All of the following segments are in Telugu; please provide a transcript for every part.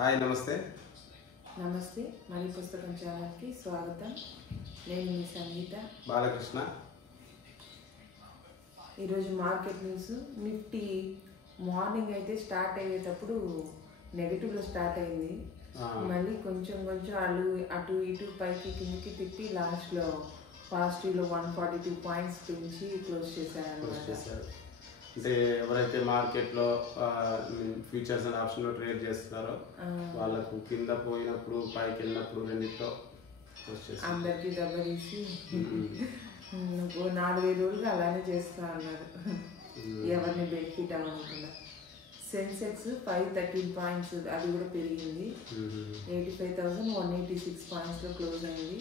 హాయ్ నమస్తే. నమస్తే, మనీ పుస్తకం ఛానల్కి స్వాగతం. నేను మీ సంగీత బాలకృష్ణ. ఈరోజు మార్కెట్ న్యూస్. నిఫ్టీ మార్నింగ్ అయితే స్టార్ట్ అయ్యేటప్పుడు నెగిటివ్లో స్టార్ట్ అయింది. మళ్ళీ కొంచెం అటు ఇటు పైకి కిందికి తిప్పి లాస్ట్లో పాజిటివ్లో 142 పాయింట్స్ పెంచి క్లోజ్ చేశారు. అంటే ఎవరైతే మార్కెట్లో ఫ్యూచర్స్ అండ్ ఆప్షన్లో ట్రేడ్ చేస్తున్నారో వాళ్ళకు కింద పోయినప్పుడు పైకి వెళ్ళినప్పుడు రెండింటిలో అందరికీ దెబ్బతీసి 4,000 రోజులు అలానే చేస్తా అన్నారు. ఎవరిని బెనిఫిట్ అవ్వకుండా. సెన్సెక్స్ 513 పాయింట్స్, అది కూడా పెరిగింది. 85,186 పాయింట్స్లో క్లోజ్ అయింది.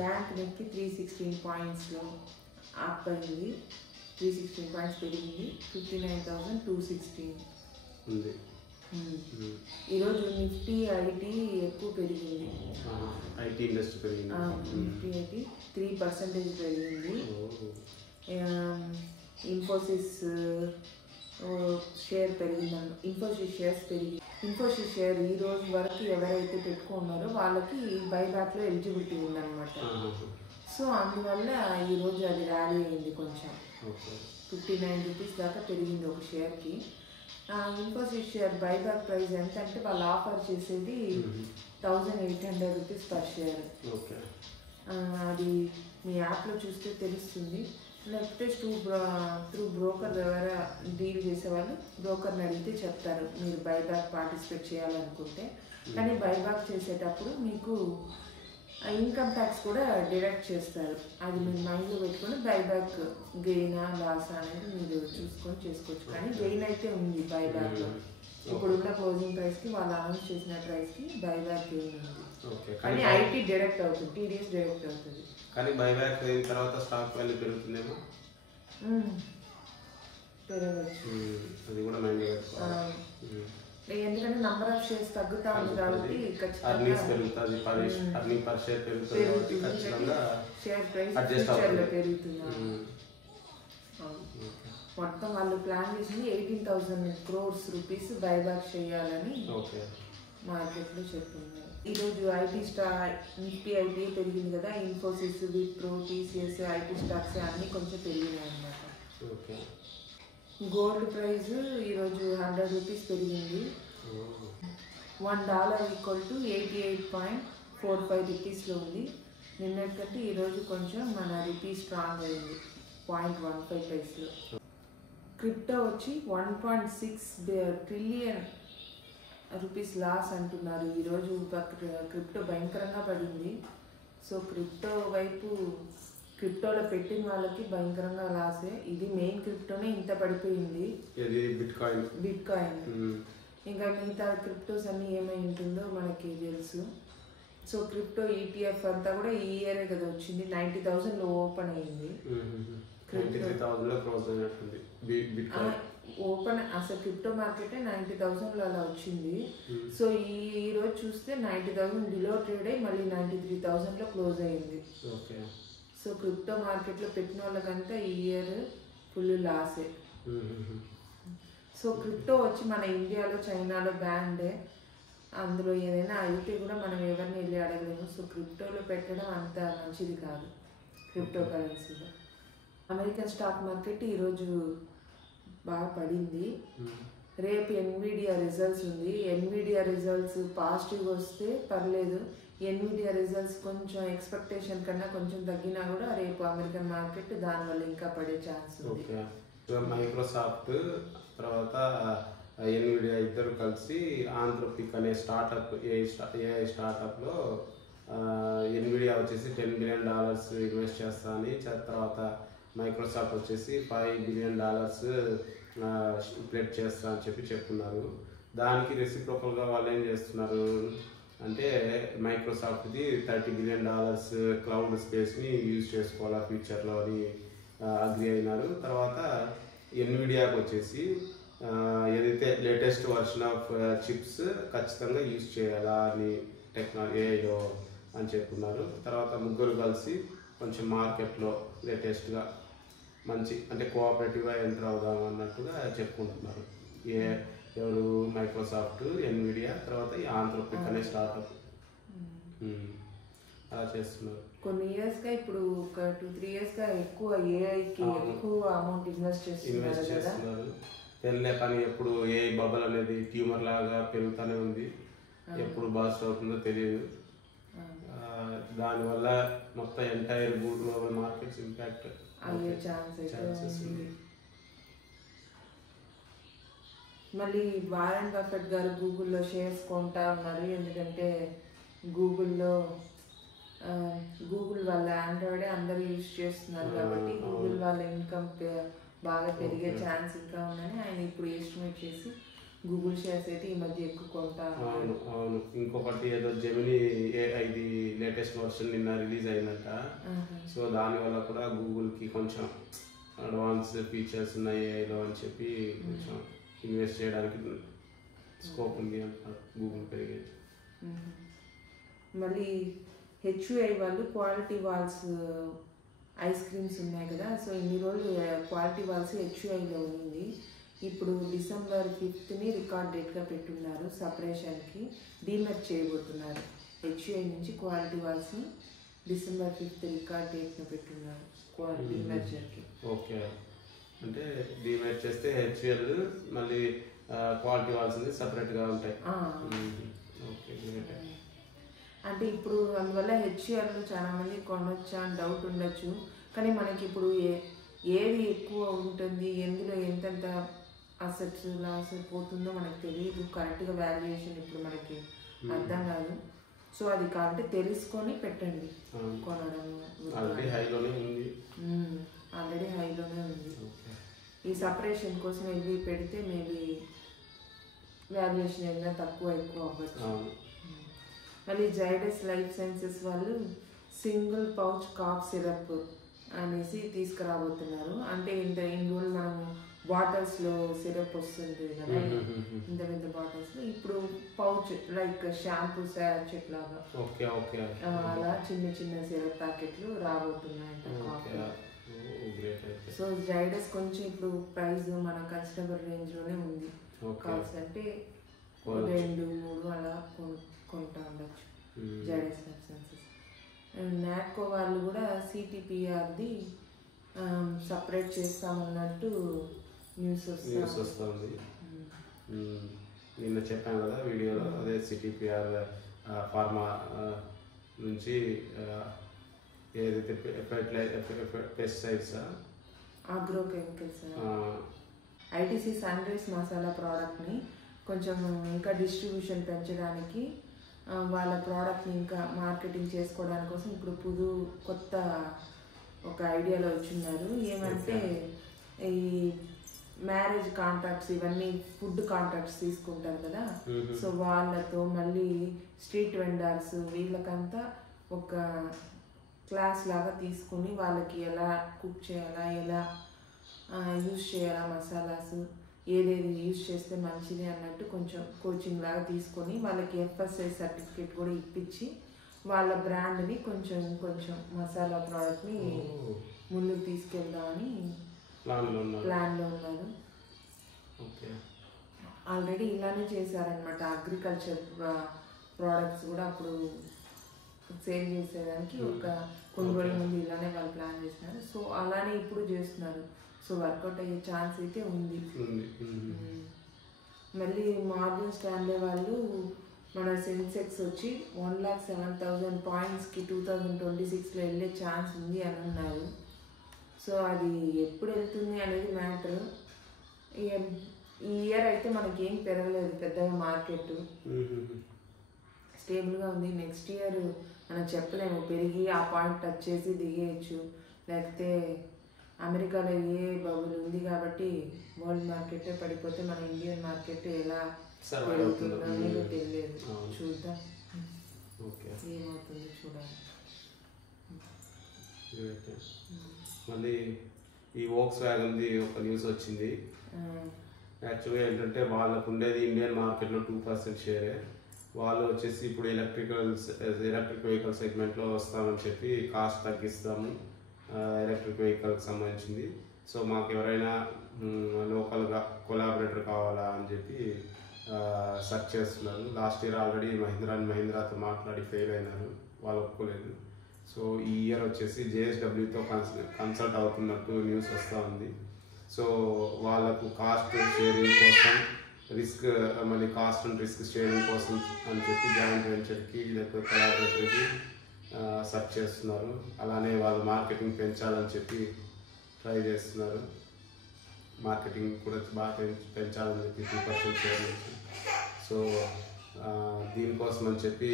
బ్యాంక్ నిఫ్టీ 316 పాయింట్స్లో అప్ అయింది. 316 పాయింట్స్ పెరిగింది. 59,216 ఉంది. ఈరోజు నిఫ్టీ ఐటీ ఎక్కువ పెరిగింది. ఐటీ ఇండస్ట్రీ పెరిగింది. నిఫ్టీ ఐటీ 3% పెరిగింది. ఇన్ఫోసిస్ షేర్ పెరిగిందండి. ఇన్ఫోసిస్ షేర్స్ పెరిగింది. ఇన్ఫోసిస్ షేర్ ఈ రోజు వరకు ఎవరైతే పెట్టుకున్నారో వాళ్ళకి బైబ్యాక్లో ఎలిజిబిలిటీ ఉందన్నమాట. సో అందువల్ల ఈరోజు అది ర్యాలీ అయింది. కొంచెం 59 రూపీస్ దాకా పెరిగింది ఒక షేర్కి. ఇన్ఫోసిస్ షేర్ బైబ్యాక్ ప్రైస్ ఎంత అంటే వాళ్ళు ఆఫర్ చేసేది 1,800 రూపీస్ పర్ షేర్. అది మీ యాప్లో చూస్తే తెలుస్తుంది. లేకపోతే త్రూ బ్రోకర్ ద్వారా డీల్ చేసేవాళ్ళు బ్రోకర్ని అడిగితే చెప్తారు మీరు బైబ్యాక్ పార్టిసిపేట్ చేయాలనుకుంటే. కానీ బైబ్యాక్ చేసేటప్పుడు మీకు ఇన్కమ్ ట్యాక్స్ కూడా డిడక్ట్ చేస్తారు. అది మీరు మైండ్లో పెట్టుకొని బైబ్యాక్ గెయినా లాసా అనేది మీరు చూసుకొని చేసుకోవచ్చు. కానీ గెయిన్ అయితే ఉంది బైబ్యాక్లో. ఇప్పుడున్న క్లోజింగ్ ప్రైస్కి వాళ్ళు అనౌన్స్ చేసిన ప్రైస్కి బైబ్యాక్ గెయిన్ ఉంది. కానీ ఐటీ డిడక్ట్ అవుతుంది, టీడీఎస్ డిడక్ట్ అవుతుంది. కానీ బైబ్యాక్ అయిన తర్వాత స్టాక్ వాల్యూ పెరుగుతుందేమో. పెరగచ్చు, అది కూడా మైండ్ పెట్టుకోవాలి. ఎందుకంటే నంబర్ ఆఫ్ షేర్స్ తగ్గుతా ఉంది కాబట్టి అర్నింగ్స్ పెరుగుతుంది, అర్నింగ్ పర్ షేర్ పెరుగుతుంది కాబట్టి ఖచ్చితంగా షేర్ ప్రైస్ అడ్జస్ట్ ఫ్యూచర్లో పెరుగుతుంది. మొత్తం వాళ్ళు ప్లాన్ చేసింది 18,000 crores రూపీస్ బైబ్యాక్ చేయాలని మార్కెట్లో చెప్తున్నారు. ఈరోజు ఐటీ నిఫ్టీ ఐటీ పెరిగింది కదా. Infosys, Wipro, TCS, IT stocks అన్నీ కొంచెం పెరిగినాయి అన్నమాట. గోల్డ్ ప్రైస్ ఈరోజు 100 రూపీస్ పెరిగింది. $1 = 88.45 రూపీస్లో ఉంది. నిన్నటికంటే ఈరోజు కొంచెం మన రూపీ స్ట్రాంగ్ అయింది, 0.15 పైసలు. క్రిప్టో వచ్చి 1.6 ట్రిలియన్ రూపీస్ లాస్ అంటున్నారు. ఈరోజు క్రిప్టో భయంకరంగా పడింది. సో క్రిప్టోలో పెట్టిన వాళ్ళకి భయంకరంగా లాసే. ఇది మెయిన్ క్రిప్టోనే ఇంత పడిపోయింది, బిట్ కాయిన్. ఇంకా మిగతా క్రిప్టోస్ అన్నీ ఏమై ఉంటుందో మనకి తెలుసు. సో క్రిప్టో ఈటీఎఫ్ అంతా కూడా ఈ ఇయరే కదా వచ్చింది. 90,000లో ఓపెన్ అయింది. ఓపెన్ అసలు క్రిప్టో మార్కెటే 90,000లో అలా వచ్చింది. సో ఈ రోజు చూస్తే 90,000 బిలో ట్రేడ్ అయ్యి మళ్ళీ 93,000లో క్లోజ్ అయింది. సో క్రిప్టో మార్కెట్లో పెట్టిన వాళ్ళకంతా ఈ ఇయర్ ఫుల్ లాసే. సో క్రిప్టో వచ్చి మన ఇండియాలో, చైనాలో బ్యాండే. అందులో ఏదైనా అయితే కూడా మనం ఎవరిని వెళ్ళి అడగలేము. సో క్రిప్టోలో పెట్టడం అంత మంచిది కాదు. క్రిప్టో కరెన్సీలో అమెరికన్ స్టాక్ మార్కెట్ ఈరోజు బాగా పడింది. రేపు ఎన్విడియా రిజల్ట్స్ ఉంది. ఎన్విడియా రిజల్ట్స్ పాజిటివ్ వస్తే పర్లేదు. ఎన్విడియా రిజల్ట్స్ కొంచెం ఎక్స్పెక్టేషన్ కన్నా కొంచెం తగ్గినా కూడా రేపు అమెరికన్ మార్కెట్ దానివల్ల ఇంకా పడే ఛాన్స్ ఉంది. మైక్రోసాఫ్ట్ తర్వాత ఎన్విడియా ఇద్దరు కలిసి ఆంథ్రోపిక్ అనే స్టార్టప్, ఏఐ స్టార్టప్లో ఎన్విడియా వచ్చేసి $10 billion ఇన్వెస్ట్ చేస్తా అని, తర్వాత మైక్రోసాఫ్ట్ వచ్చేసి $5 billion ప్లెడ్ చేస్తా అని చెప్పున్నారు. దానికి రెసిప్రోకల్గా వాళ్ళు ఏం చేస్తున్నారు అంటే మైక్రోసాఫ్ట్ది $30 billion క్లౌడ్ స్పేస్ని యూజ్ చేసుకోవాలా ఫ్యూచర్లో అని అగ్రి అయినారు. తర్వాత ఎన్విడియాకి వచ్చేసి ఏదైతే లేటెస్ట్ వర్షన్ ఆఫ్ చిప్స్ ఖచ్చితంగా యూజ్ చేయాలా అని టెక్నాలజీ ఏఐలో అని చెప్పున్నారు. తర్వాత ముగ్గురు కలిసి కొంచెం మార్కెట్లో లేటెస్ట్గా మంచి అంటే కోఆపరేటివ్గా ఎంటర్ అవుదాం అన్నట్టుగా చెప్పుకుంటున్నారు. ఎవరు మైక్రోసాఫ్ట్, ఎన్విడియా, తర్వాత ఈ ఆంథ్రోపిక్ అనే స్టార్ట్అప్ అలా చేస్తున్నారు. కొన్ని ఇయర్స్గా ఇప్పుడు ఒక 2-3 ఇయర్స్గా ఎక్కువ ఏఐకి ఎక్కువ అమౌంట్ ఇన్వెస్ట్ చేస్తున్నారు. తెలియలే కానీ ఎప్పుడు ఏఐ బబల్ అనేది ట్యూమర్ లాగా పెరుగుతూనే ఉంది, ఎప్పుడు బాస్ట్ అవుతుందో తెలియదు. దానివల్ల మొత్తం ఎంటైర్ గ్లోబల్ మార్కెట్స్ ఇంపాక్ట్ అయ్యే ఛాన్సెస్ ఉంది. మళ్ళీ వారెన్ బఫెట్ గారు గూగుల్లో షేర్స్ కొంటా ఉన్నారు. ఎందుకంటే గూగుల్ వాళ్ళ ఆండ్రాయిడే అందరూ యూజ్ చేస్తున్నారు కాబట్టి గూగుల్ వాళ్ళ ఇన్కమ్ బాగా పెరిగే ఛాన్స్ ఇంకా ఉందని ఆయన ఇప్పుడు ఎస్టిమేట్ చేసి గూగుల్ షేర్స్ అయితే ఈ మధ్య ఎక్కువ కొంటా. అవును. ఇంకొకటి ఏదో జెమినీ ఇది లేటెస్ట్ వర్షన్ నిన్న రిలీజ్ అయిందంట. సో దానివల్ల కూడా గూగుల్కి కొంచెం అడ్వాన్స్ ఫీచర్స్ ఉన్నాయి ఏఐలో అని చెప్పి కొంచెం ఇన్వెస్ట్ చేయడానికి స్కోప్ ఉంది అంటారు గూగుల్ పెరిగే. మళ్ళీ హెచ్యుఐ వాళ్ళు క్వాలిటీ వాల్స్ ఐస్ క్రీమ్స్ ఉన్నాయి కదా, సో ఇన్ని రోజులు క్వాలిటీ వాల్స్ హెచ్యుఐలో ఉంది. ఇప్పుడు December 5th రికార్డ్ డేట్గా పెట్టున్నారు. సపరేషన్కి డీమర్జ్ చేయబోతున్నారు. హెచ్యుఐ నుంచి క్వాలిటీ వాల్స్ని December 5th రికార్డ్ డేట్గా పెట్టున్నారు క్వాలిటీ మెర్జర్కి. ఓకే, అంటే డీమర్జ్ చేస్తే హెచ్యుఎల్ మళ్ళీ క్వాలిటీ వాల్స్ సపరేట్గా ఉంటాయి. ఓకే, అంటే ఇప్పుడు అందువల్ల హెచ్యుఎల్ చాలా మంది కొనొచ్చా అని డౌట్ ఉండొచ్చు. కానీ మనకి ఇప్పుడు ఏది ఎక్కువ ఉంటుంది, ఎందులో ఎంతెంత అసెట్స్ లాస్ పోతుందో మనకు తెలియదు. కరెక్ట్గా వాల్యుయేషన్ ఇప్పుడు మనకి అర్థం కాదు. సో అది కాబట్టి తెలుసుకొని పెట్టండి. కొనడం ఆల్రెడీ హైలోనే ఉంది. ఈ సపరేషన్ కోసం వెళ్ళి పెడితే మేబీ వాల్యుయేషన్ ఏదైనా తక్కువ ఎక్కువ అవ్వచ్చు. మళ్ళీ జైడస్ లైఫ్ సైన్సెస్ వాళ్ళు సింగిల్ పౌచ్ కాఫ్ సిరప్ అనేసి తీసుకురాబోతున్నారు. అంటే ఇన్ని రోజులు మనం బాటిల్స్లో సిరప్ వస్తుంది కదా, ఇంత పెద్ద బాటిల్స్లో ఇప్పుడు పౌచ్ లైక్ షాంపూ శాచెట్ లాగా అలా చిన్న చిన్న సిరప్ ప్యాకెట్లు రాబోతున్నాయంట కాఫీ. సో జైడస్ కొంచెం ఇప్పుడు ప్రైస్ మన కన్సిడరబుల్ రేంజ్లోనే ఉంది. కావాల్సింటే 2-3 అలా కొంటా ఉండొచ్చు జైడస్ లైఫ్ సైన్సెస్. నాట్కో వాళ్ళు కూడా సిటిపిఆర్ది సపరేట్ చేస్తామన్నట్టు న్యూస్ వస్తుంది. నిన్న చెప్పాను కదా వీడియోలో, అదే సిటిపిఆర్ ఫార్మా నుంచి ఏదైతే pesticides agro chemicals ITC Sunrise masala ప్రోడక్ట్ని కొంచెం ఇంకా డిస్ట్రిబ్యూషన్ పెంచడానికి వాళ్ళ ప్రోడక్ట్ని ఇంకా మార్కెటింగ్ చేసుకోవడానికి కోసం ఇప్పుడు కొత్త ఒక ఐడియాలో వచ్చిన్నారు. ఏమంటే ఈ మ్యారేజ్ కాంట్రాక్ట్స్ ఇవన్నీ ఫుడ్ కాంట్రాక్ట్స్ తీసుకుంటారు కదా, సో వాళ్ళతో మళ్ళీ స్ట్రీట్ వెండర్స్ వీళ్ళకంతా ఒక క్లాస్ లాగా తీసుకుని వాళ్ళకి ఎలా కుక్ చేయాలా, ఎలా యూజ్ చేయాలా, మసాలాస్ ఏదేది యూజ్ చేస్తే మంచిది అన్నట్టు కొంచెం కోచింగ్ లాగా తీసుకొని వాళ్ళకి ఎఫ్ఎస్ఐ సర్టిఫికేట్ కూడా ఇప్పించి వాళ్ళ బ్రాండ్ని కొంచెం మసాలా ప్రోడక్ట్ని ముందుకు తీసుకెళ్దామని ప్లాన్లో ఉన్నారు. ఆల్రెడీ ఇలానే చేశారనమాట. అగ్రికల్చర్ ప్రోడక్ట్స్ కూడా అప్పుడు సేల్ చేసేదానికి ఒక కొన్ని రోజుల ముందు ఇలానే వాళ్ళు ప్లాన్ చేస్తున్నారు. సో అలానే ఇప్పుడు చేస్తున్నారు. సో వర్కౌట్ అయ్యే ఛాన్స్ అయితే ఉంది. మళ్ళీ మార్గన్ స్టాన్లీ వాళ్ళు మన సెన్సెక్స్ వచ్చి 1,07,000 పాయింట్స్కి 2026లో వెళ్ళే ఛాన్స్ ఉంది అని ఉన్నారు. సో అది ఎప్పుడు వెళ్తుంది అనేది మ్యాటర్. ఈ ఇయర్ అయితే మనకేం పెరగలేదు పెద్దగా, మార్కెట్ స్టేబుల్గా ఉంది. నెక్స్ట్ ఇయర్ మనం చెప్పలేము, పెరిగి ఆ పాయింట్ టచ్ చేసి దిగేయచ్చు, లేకపోతే అమెరికాలో ఏ బబుల్ ఉంది కాబట్టి వరల్డ్ మార్కెట్ పడిపోతే మన ఇండియన్ మార్కెట్ ఎలా పెరుగుతుందో అనేది తెలియదు. చూద్దాం ఏమవుతుందో చూడాలి. మళ్ళీ ఈ వోక్స్ వ్యాగన్ది ఒక న్యూస్ వచ్చింది. యాక్చువల్గా ఏంటంటే వాళ్ళకు ఉండేది ఇండియన్ మార్కెట్లో 2% షేరే. వాళ్ళు వచ్చేసి ఇప్పుడు ఎలక్ట్రిక్ వెహికల్ సెగ్మెంట్లో వస్తామని చెప్పి కాస్ట్ తగ్గిస్తాము ఎలక్ట్రిక్ వెహికల్కి సంబంధించింది. సో మాకు ఎవరైనా లోకల్గా కొలాబరేటర్ కావాలా అని చెప్పి సెర్చ్ చేస్తున్నారు. లాస్ట్ ఇయర్ ఆల్రెడీ మహీంద్రాతో మాట్లాడి ఫెయిల్ అయినారు, వాళ్ళు ఒప్పుకోలేదు. సో ఈ ఇయర్ వచ్చేసి JSWతో కన్సల్ట్ అవుతున్నట్టు న్యూస్ వస్తూ ఉంది. సో వాళ్ళకు కాస్ట్ షేరింగ్ కోసం మళ్ళీ కాస్ట్ అండ్ రిస్క్ షేరింగ్ కోసం అని చెప్పి జాయింట్ వెంచర్కి లేకపోతే కొలాబరేటర్కి సెర్చ్ చేస్తున్నారు. అలానే వాళ్ళు మార్కెటింగ్ పెంచాలని చెప్పి ట్రై చేస్తున్నారు. మార్కెటింగ్ కూడా బాగా పెంచాలని చెప్పి 2% షేర్ నుంచి. సో దీనికోసం అని చెప్పి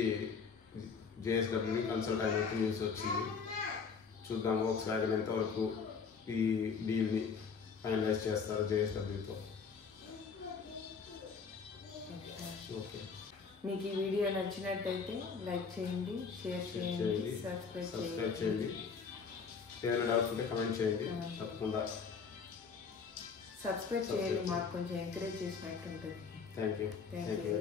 JSWని కన్సల్ట్ అయినట్టు న్యూస్ వచ్చింది. చూద్దాం Volkswagen ఎంతవరకు ఈ డీల్ని ఫైనలైజ్ చేస్తారు JSWతో. ఓకే, మీకు ఈ వీడియో నచ్చినట్టయితే లైక్ చేయండి, షేర్ చేయండి, సబ్స్క్రైబ్ చేయండి. ఏమైనా డౌట్స్ ఉంటే కమెంట్ చేయండి తప్పకుండా. సబ్స్క్రైబ్ చేయండి, మాకు కొంచెం ఎంకరేజ్ చేసినట్టు ఉంటుంది. Thank you.